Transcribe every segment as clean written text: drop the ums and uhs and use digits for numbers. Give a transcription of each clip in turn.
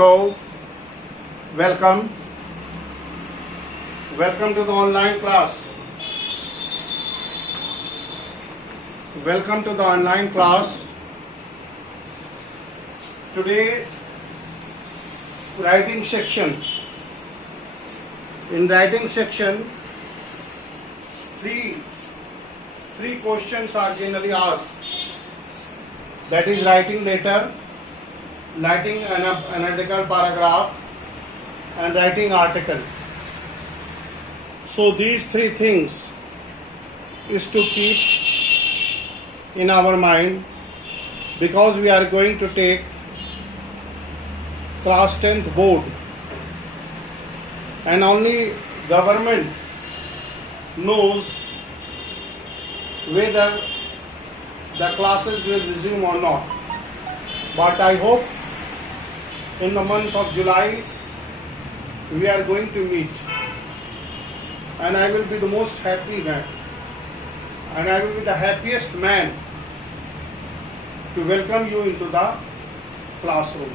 So, welcome. Welcome to the online class. Welcome to the online class. Today, writing section. In writing section, three questions are generally asked. That is writing letter, writing an analytical paragraph, and writing article. So these three things is to keep in our mind because we are going to take class 10th board, and only government knows whether the classes will resume or not. But I hope in the month of July we are going to meet, and I will be the most happy man, and I will be the happiest man to welcome you into the classroom.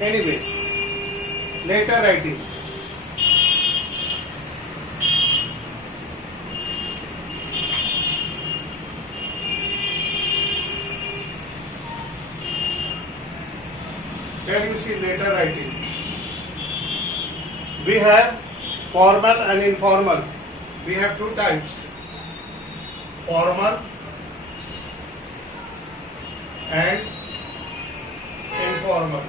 Anyway, letter writing. Here you see letter writing. We have formal and informal. We have two types. Formal and informal.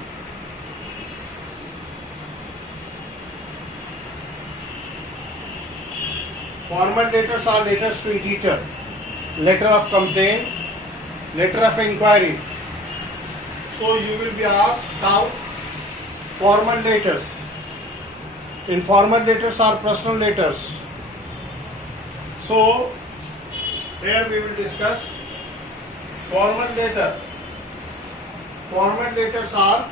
Formal letters are letters to editor, letter of complaint, letter of inquiry. So you will be asked now formal letters. Informal letters are personal letters. So here we will discuss formal letter. Formal letters are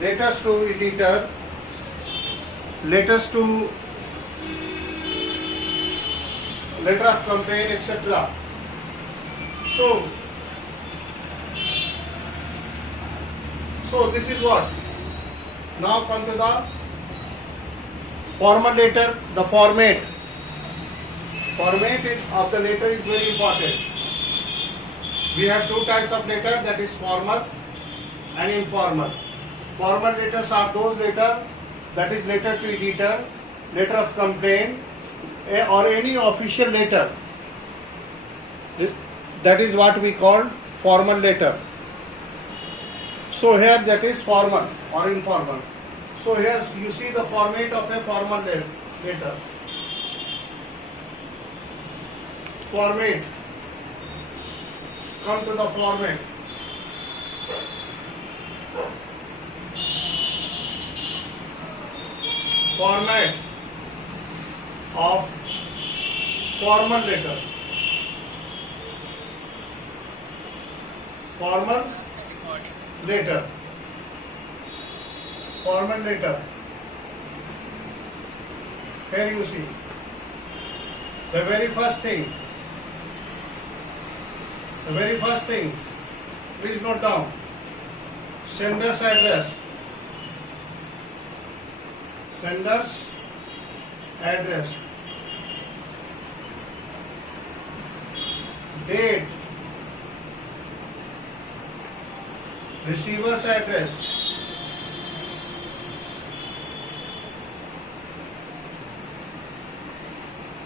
letters to editor, letters to letter of complaint, etc. So this is what. Now come to the formal letter, the format. Format of the letter is very important. We have two types of letter, that is formal and informal. Formal letters are those letters, that is letter to editor, letter of complaint, or any official letter. That is what we call formal letter. So here that is formal or informal. So here you see the format of a formal letter. Format. Come to the format. Format of formal letter. Formal letter. Formal letter. Here you see the very first thing. Please note down. Sender's address. Sender's address. Date. Receiver's address.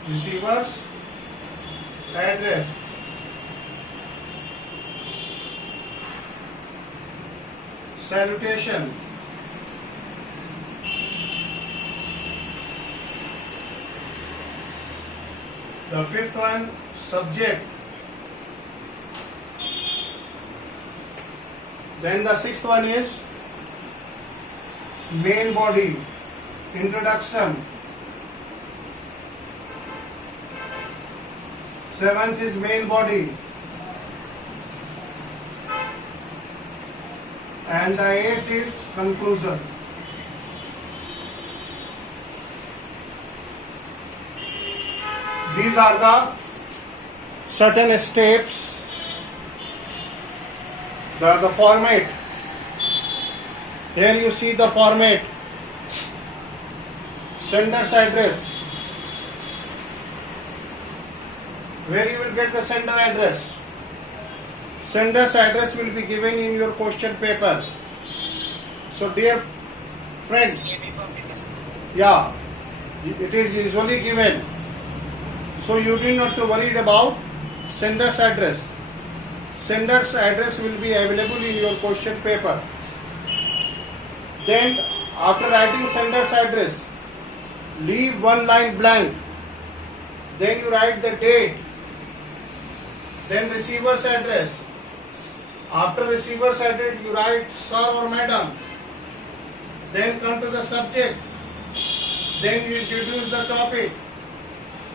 Receiver's address. Salutation. The fifth one, subject. Then the sixth one is main body, introduction. Seventh is main body. And the eighth is conclusion. These are the certain steps, the format Here you see the format. Sender's address. Where you will get the sender address. Sender's address will be given in your question paper. So dear friend, yeah, it is usually given. So you do not to worry about sender's address. Sender's address will be available in your question paper. Then after writing sender's address, leave one line blank. Then you write the date. Then receiver's address. After receiver's address, you write sir or madam. Then come to the subject. Then you introduce the topic.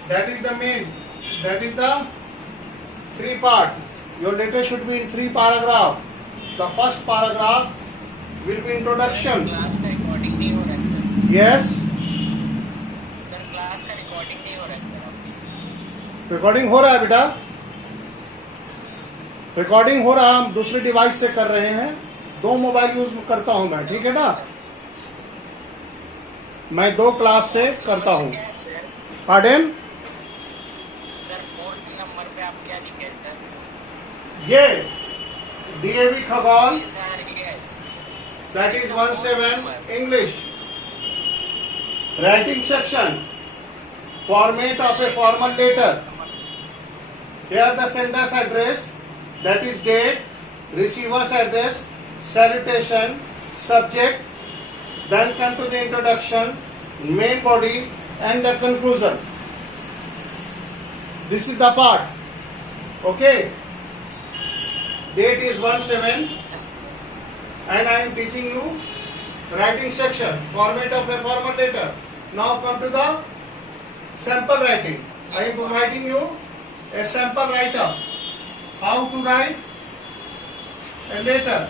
That is the main. That is the three part. Your letter should be in 3 paragraphs. The first paragraph will be introduction. Class का recording नहीं हो रहा है Yes. Sir class का recording नहीं हो रहा है रिकॉर्डिंग हो रहा है बेटा. रिकॉर्डिंग हो रहा है. हम दूसरे डिवाइस से कर रहे हैं. 2 मोबाइल यूज करता हूं मैं. ठीक है ना. मैं 2 क्लास से करता हूं. पार्डन. सर 4th नंबर पे आप क्या लिखे हैं सर ये डीएवी खगोल. सर ये That is 17 English. Writing section. Format of a formal letter. Here the sender's address, that is date, receiver's address, salutation, subject, then come to the introduction, main body and the conclusion. This is the part. Okay. Date is 17 and I am teaching you writing section, format of a formal letter. Now come to the sample writing. I am providing you a sample write-up. How to write a letter,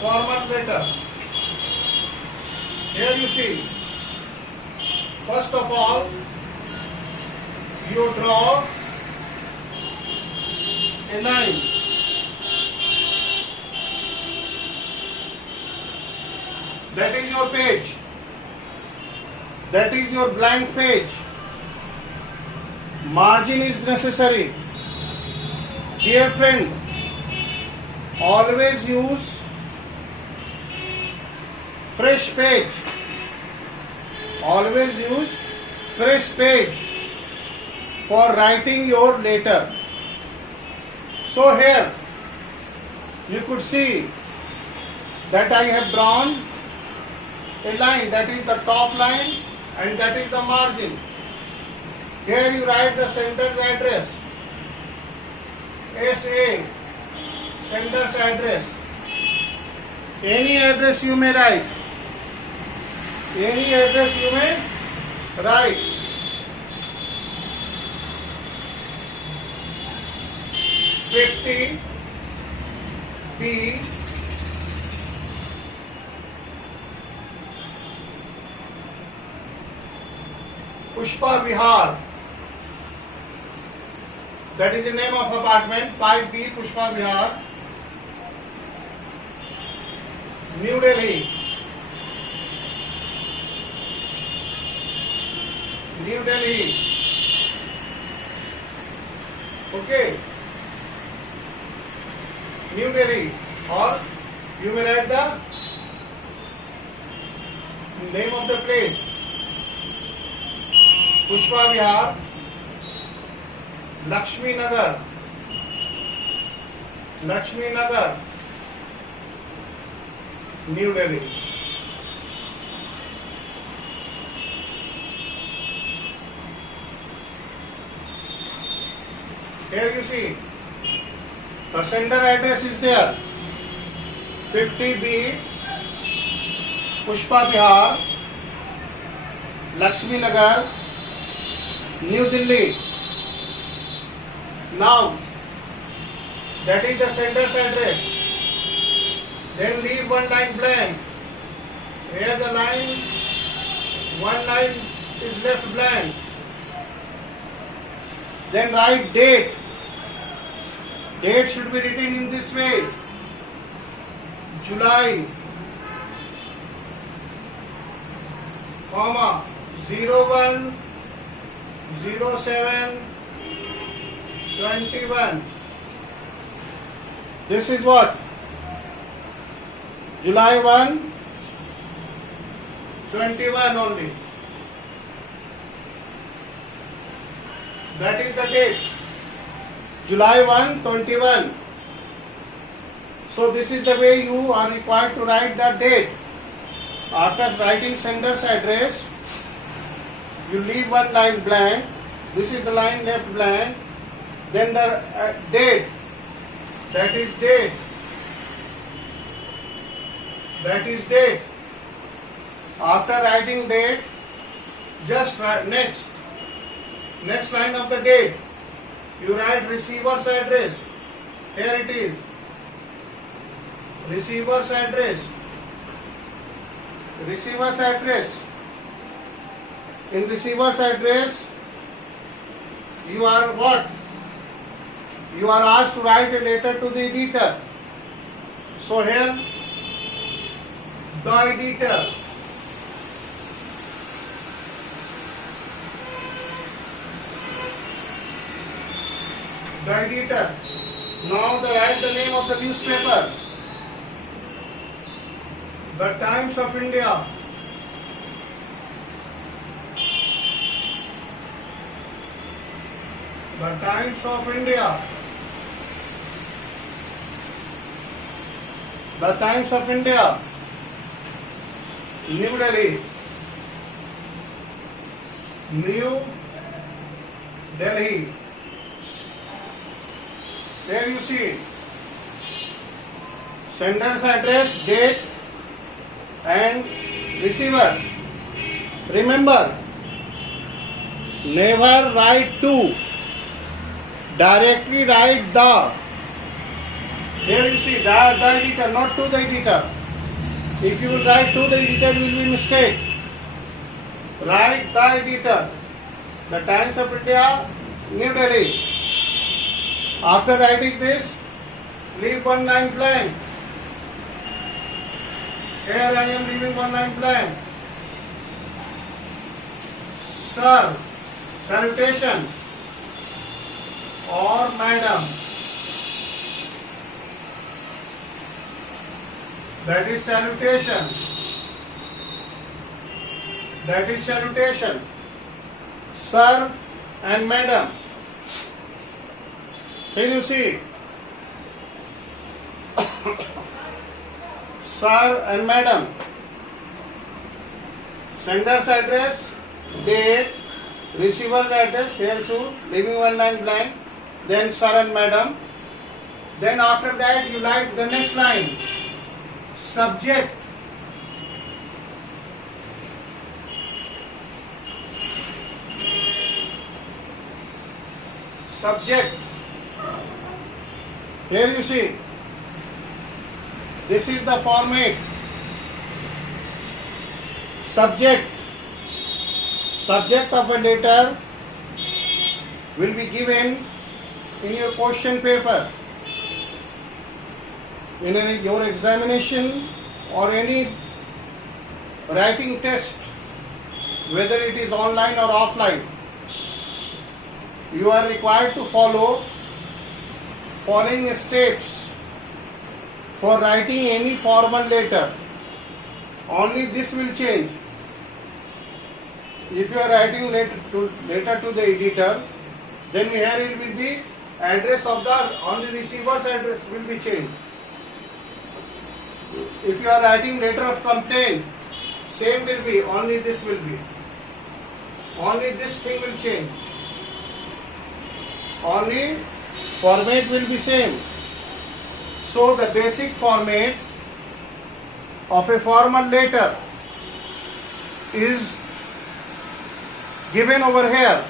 formal letter. Here you see, first of all, you draw a line. That is your page. That is your blank page. Margin is necessary. Dear friend, always use fresh page. Always use fresh page for writing your letter. So here you could see that I have drawn a line, that is the top line and that is the margin. Here you write the sender's address. SA, sender's address. Any address you may write. Any address you may write. $50 B Pushpa Vihar. That is the name of apartment. 5B Pushpa Vihar, New Delhi. New Delhi. Okay. New Delhi. Or you may write the name of the place. Pushpa Vihar, Lakshmi Nagar, Lakshmi Nagar, New Delhi. Here you see, the sender address is there. 50B, Pushpa Vihar, Lakshmi Nagar, New Delhi. Now, that is the sender's address. Then leave one line blank. Here the line, one line is left blank. Then write date. Date should be written in this way. July comma 01 07 21. This is what? July 1 21 only. That is the date. July 1 21. So this is the way you are required to write the date. After writing sender's address, you leave one line blank. This is the line left blank. Then the date. That is date. That is date. After writing date, just write next line of the date. You write receiver's address. Here it is. Receiver's address. Receiver's address. In receiver's address, you are what? You are asked to write a letter to the editor. So here, the editor. The editor. Now write the name of the newspaper. The Times of India. The Times of India. The Times of India. New Delhi. New Delhi. There you see. Sender's address, date, and receivers. Remember, never write to. Directly write the. Here you see the editor, not to the editor. If you will write to the editor, will be mistake. Write the editor. The Times of India, New Delhi. After writing this, leave one line blank. Here I am leaving one line blank. Sir, salutation, or madam. That is salutation. That is salutation. Sir and madam. Can you see? Sir and madam. Sender's address, date, receiver's address, here too, leaving one line blank. Then sir and madam. Then after that you write the next line. Subject. Subject. Here you see. This is the format. Subject. Subject of a letter will be given in your question paper. In your examination or any writing test, whether it is online or offline, you are required to follow following steps for writing any formal letter. Only this will change. If you are writing letter to the editor, then here it will be address of the only receiver's address will be changed. If you are writing letter of complaint, same will be, only this will be. Only this thing will change. Only format will be same. So the basic format of a formal letter is given over here,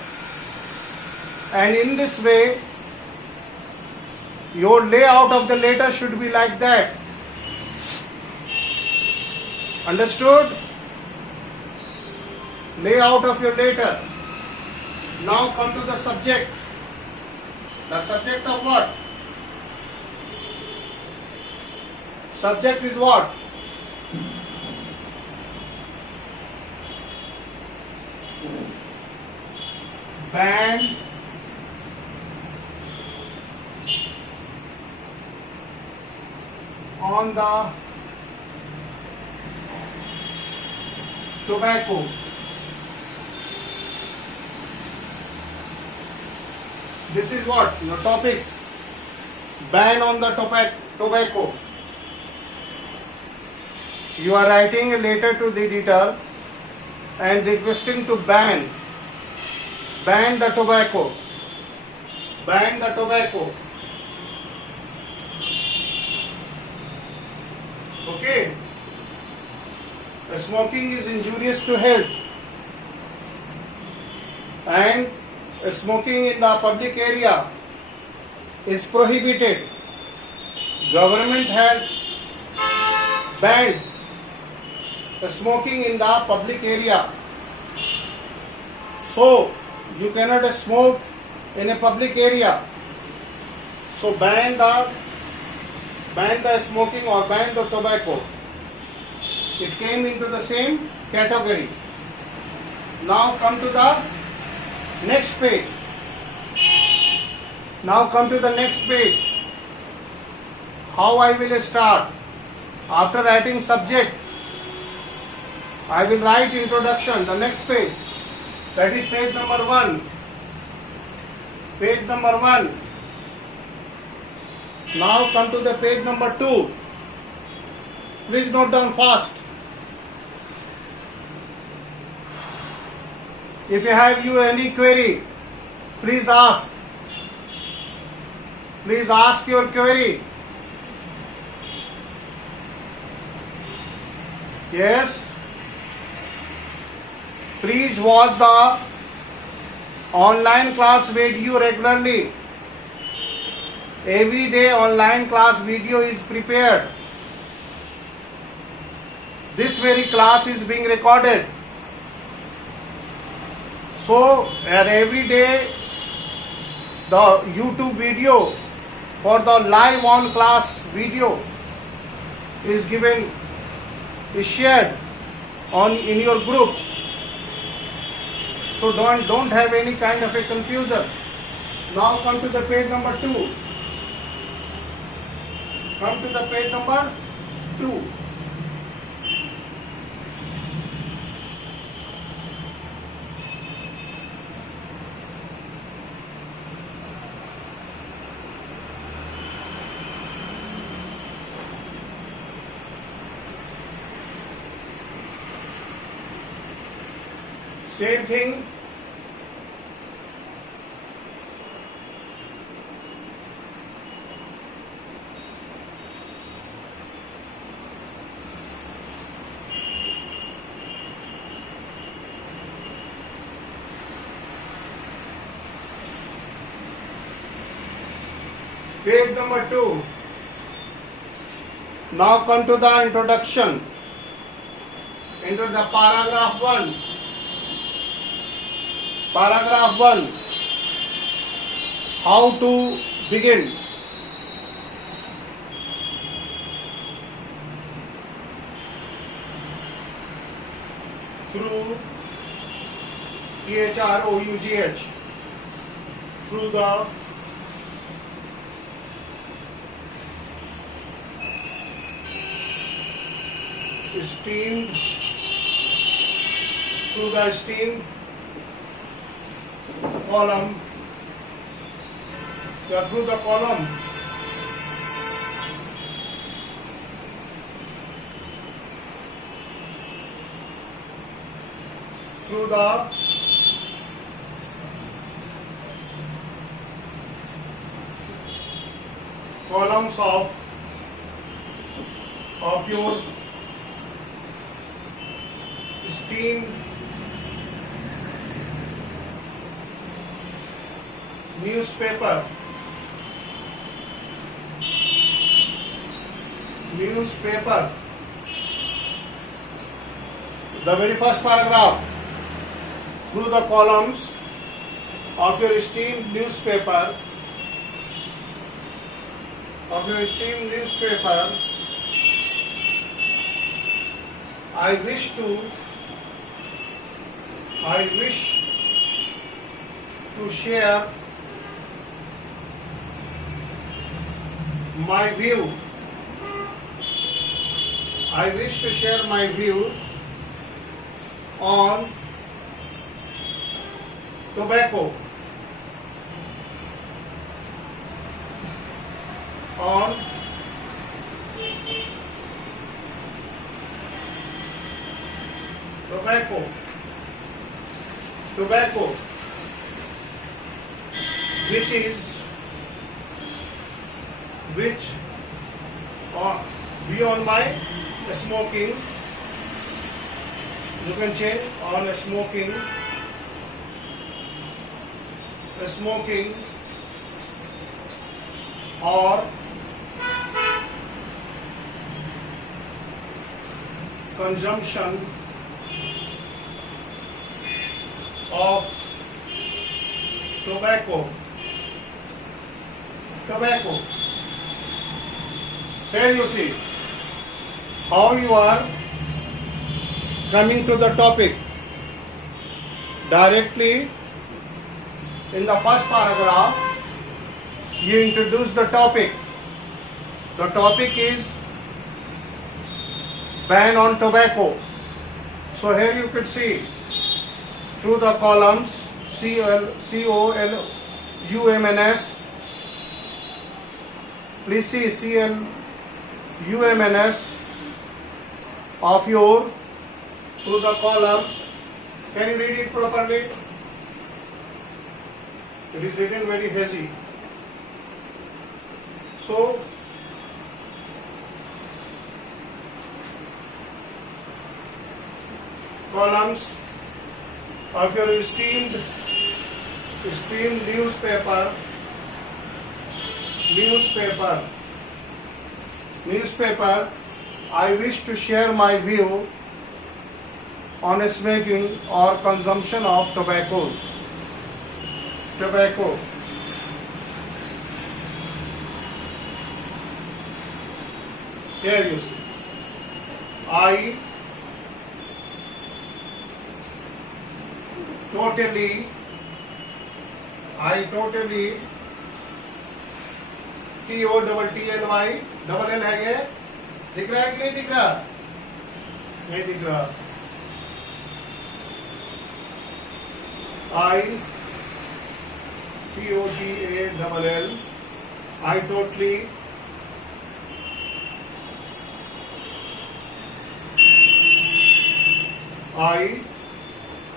and in this way your layout of the letter should be like that. Understood? Layout of your letter. Now come to the subject. The subject of what? Subject is what? ban on the tobacco. This is what your topic. Ban on the tobacco. You are writing a letter to the editor and requesting to ban the tobacco. Ban the tobacco. Okay. Smoking is injurious to health, and smoking in the public area is prohibited. Government has banned smoking in the public area. So you cannot smoke in a public area. So ban the smoking or ban the tobacco. It came into the same category. Now come to the next page. Now come to the next page. How I will start? After writing subject, I will write introduction, the next page. That is page number 1. Page number 1. Now come to the page number 2. Please note down fast. If you have any query, please ask. Please ask your query. Yes. Please watch the online class video regularly. Every day online class video is prepared. This very class is being recorded. So every day the YouTube video for the live on class video is shared in your group. So don't have any kind of a confusion. Now come to the page number 2. Come to the page number 2. Same thing. Page number 2. Now come to the introduction. Into the paragraph 1. Paragraph 1. How to begin. Through THROUGH. Through the esteemed column, through the column through the columns of your esteemed newspaper. The very first paragraph. Through the columns of your esteemed newspaper. I wish to share my view. I wish to share my view on tobacco. On tobacco. Tobacco, which beyond my smoking. You can change on smoking or consumption of tobacco. Here you see how you are coming to the topic. Directly in the first paragraph, you introduce the topic. The topic is ban on tobacco. So here you could see through the columns COLUMNS. Please see CLUMNS of your through the columns. Can you read it properly? It is written very hazy. So columns of your esteemed newspaper. I wish to share my view on smoking or consumption of tobacco. Here you see. I totally TOTTLY double L है क्या? दिख रहा है कि नहीं दिख रहा? नहीं दिख रहा. I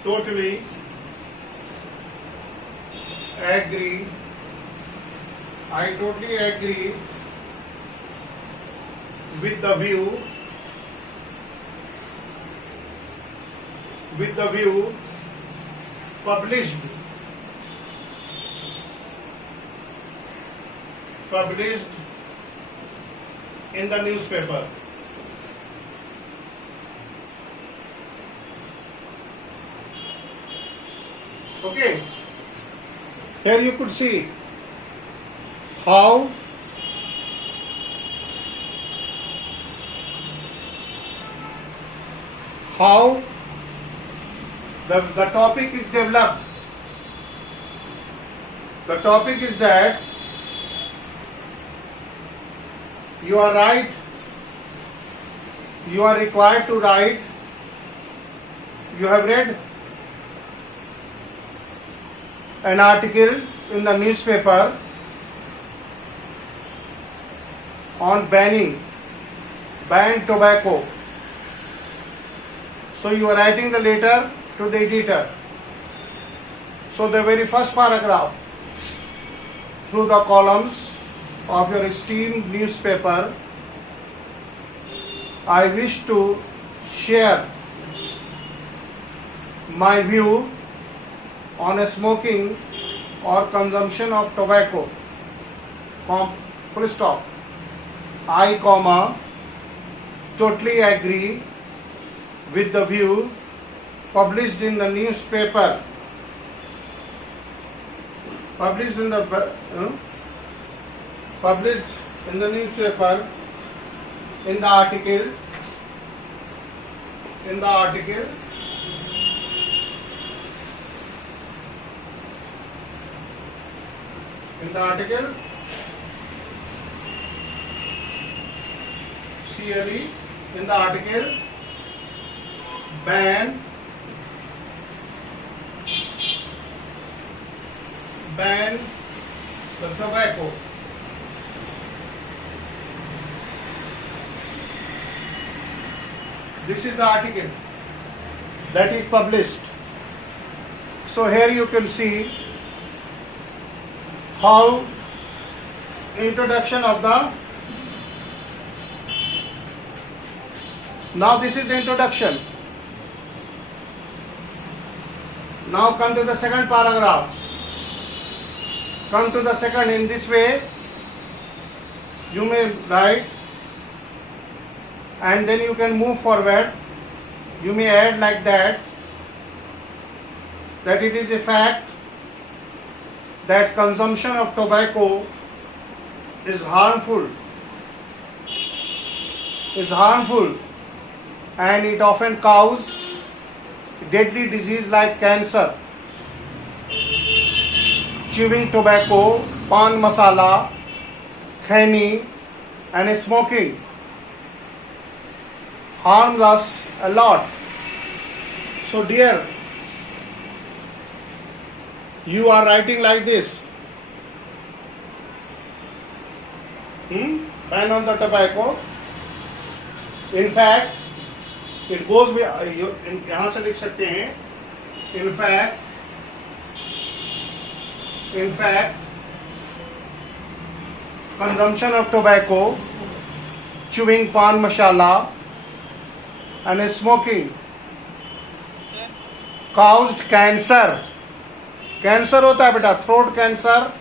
TOTALL I totally agree with the view published in the newspaper. Okay, here you could see how the topic is developed. The topic is that you are right, you are required to write. You have read an article in the newspaper on ban tobacco. So you are writing the letter to the editor. So the very first paragraph through the columns of your esteemed newspaper, I wish to share my view on smoking or consumption of tobacco. Full stop. I, totally agree with the view published in the newspaper. Published in the newspaper in the article in the article CLE in the article ban the tobacco. This is the article that is published. So here you can see how introduction of the, now this is the introduction. Now come to the second paragraph. Come to the second. In this way you may write, and then you can move forward. You may add like that it is a fact that consumption of tobacco is harmful and it often causes deadly disease like cancer. Chewing tobacco, pan masala, khaini and smoking harms us a lot. So dear, you are writing like this. Ban on the tobacco. In fact, it goes यहाँ से लिख सकते हैं. In fact, consumption of tobacco, chewing pan masala and smoking caused cancer. Cancer होता है बेटा, throat cancer,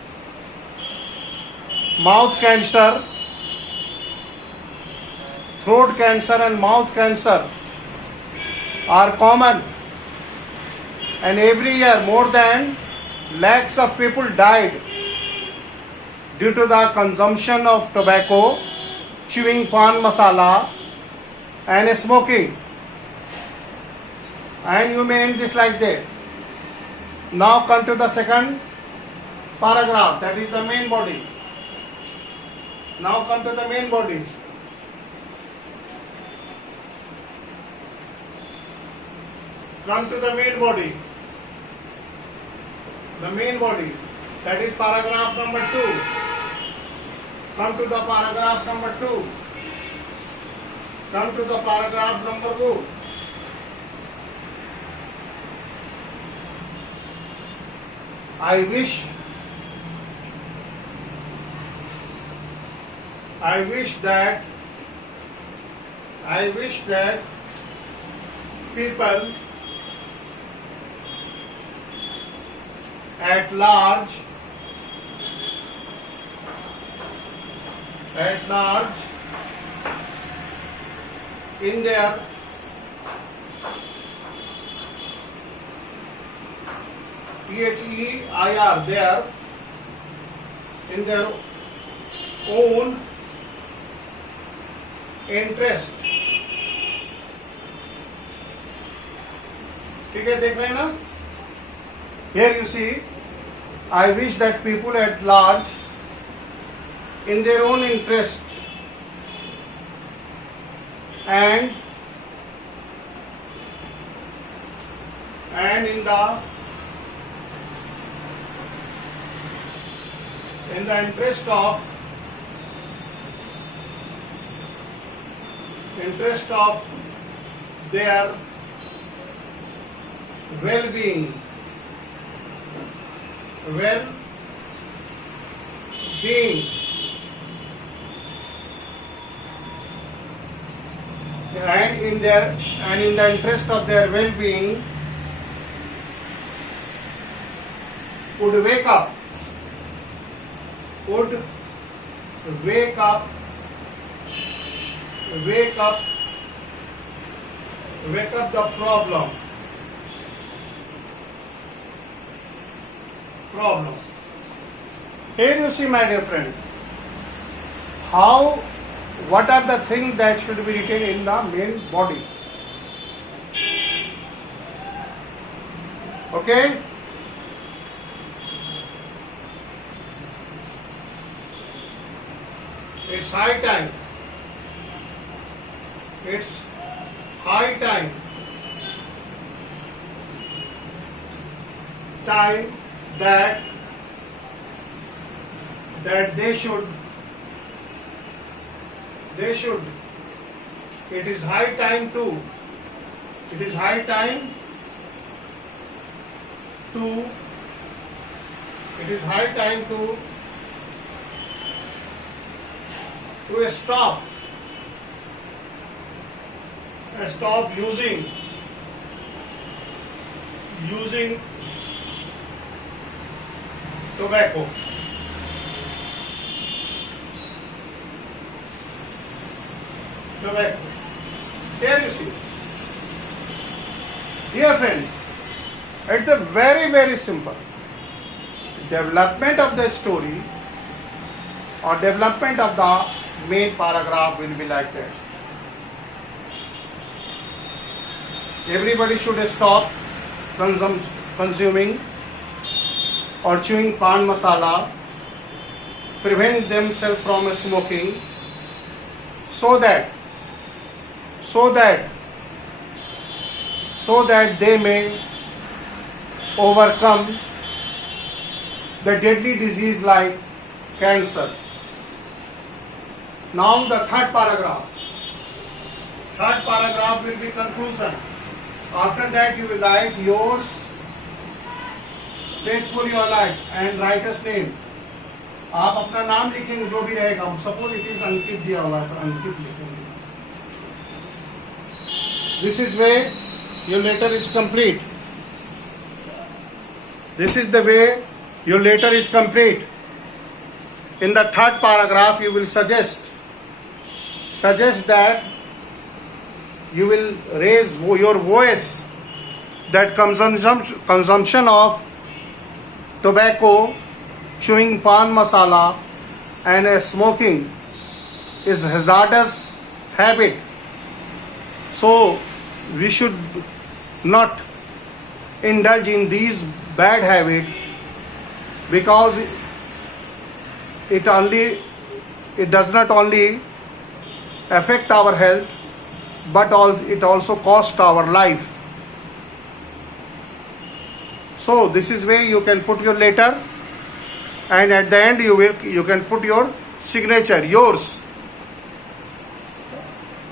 mouth cancer, throat cancer and mouth cancer are common, and every year more than lakhs of people died due to the consumption of tobacco, chewing pan masala and smoking. And you may end this like that. Now come to the second paragraph, that is the main body. Now come to the main body. Come to the main body. The main body, that is paragraph number 2. Come to the paragraph number 2. Come to the paragraph number 2. I wish that people at large in their THEIR, there in their own interest. ठीक है, देख रहे हैं ना? Here you see, I wish that people at large in their own interest and in the interest of their well-being and in the interest of their well-being would wake up the problem. Here you see, my dear friend, what are the things that should be written in the main body. Okay? It's high time. It's high time. Time that they should. It is high time to. It is high time to. It is high time to stop using tobacco. Here you see. Dear friend, it's a very, very simple. Development of the story or development of the main paragraph will be like that. Everybody should stop consuming or chewing pan masala, prevent themselves from smoking, so that they may overcome the deadly disease like cancer. Now the third paragraph. Third paragraph will be conclusion. After that you will write yours faithfully your life and write his name. आप अपना नाम लिखेंगे जो भी रहेगा. Suppose it is अंकित दिया हुआ है तो अंकित लिखेंगे. This is way your letter is complete. This is the way your letter is complete. In the third paragraph you will suggest that you will raise your voice that consumption of tobacco, chewing pan masala and smoking is hazardous habit. So we should not indulge in these bad habits because it does not only affect our health but it also cost our life. So this is where you can put your letter and at the end you can put your signature, yours.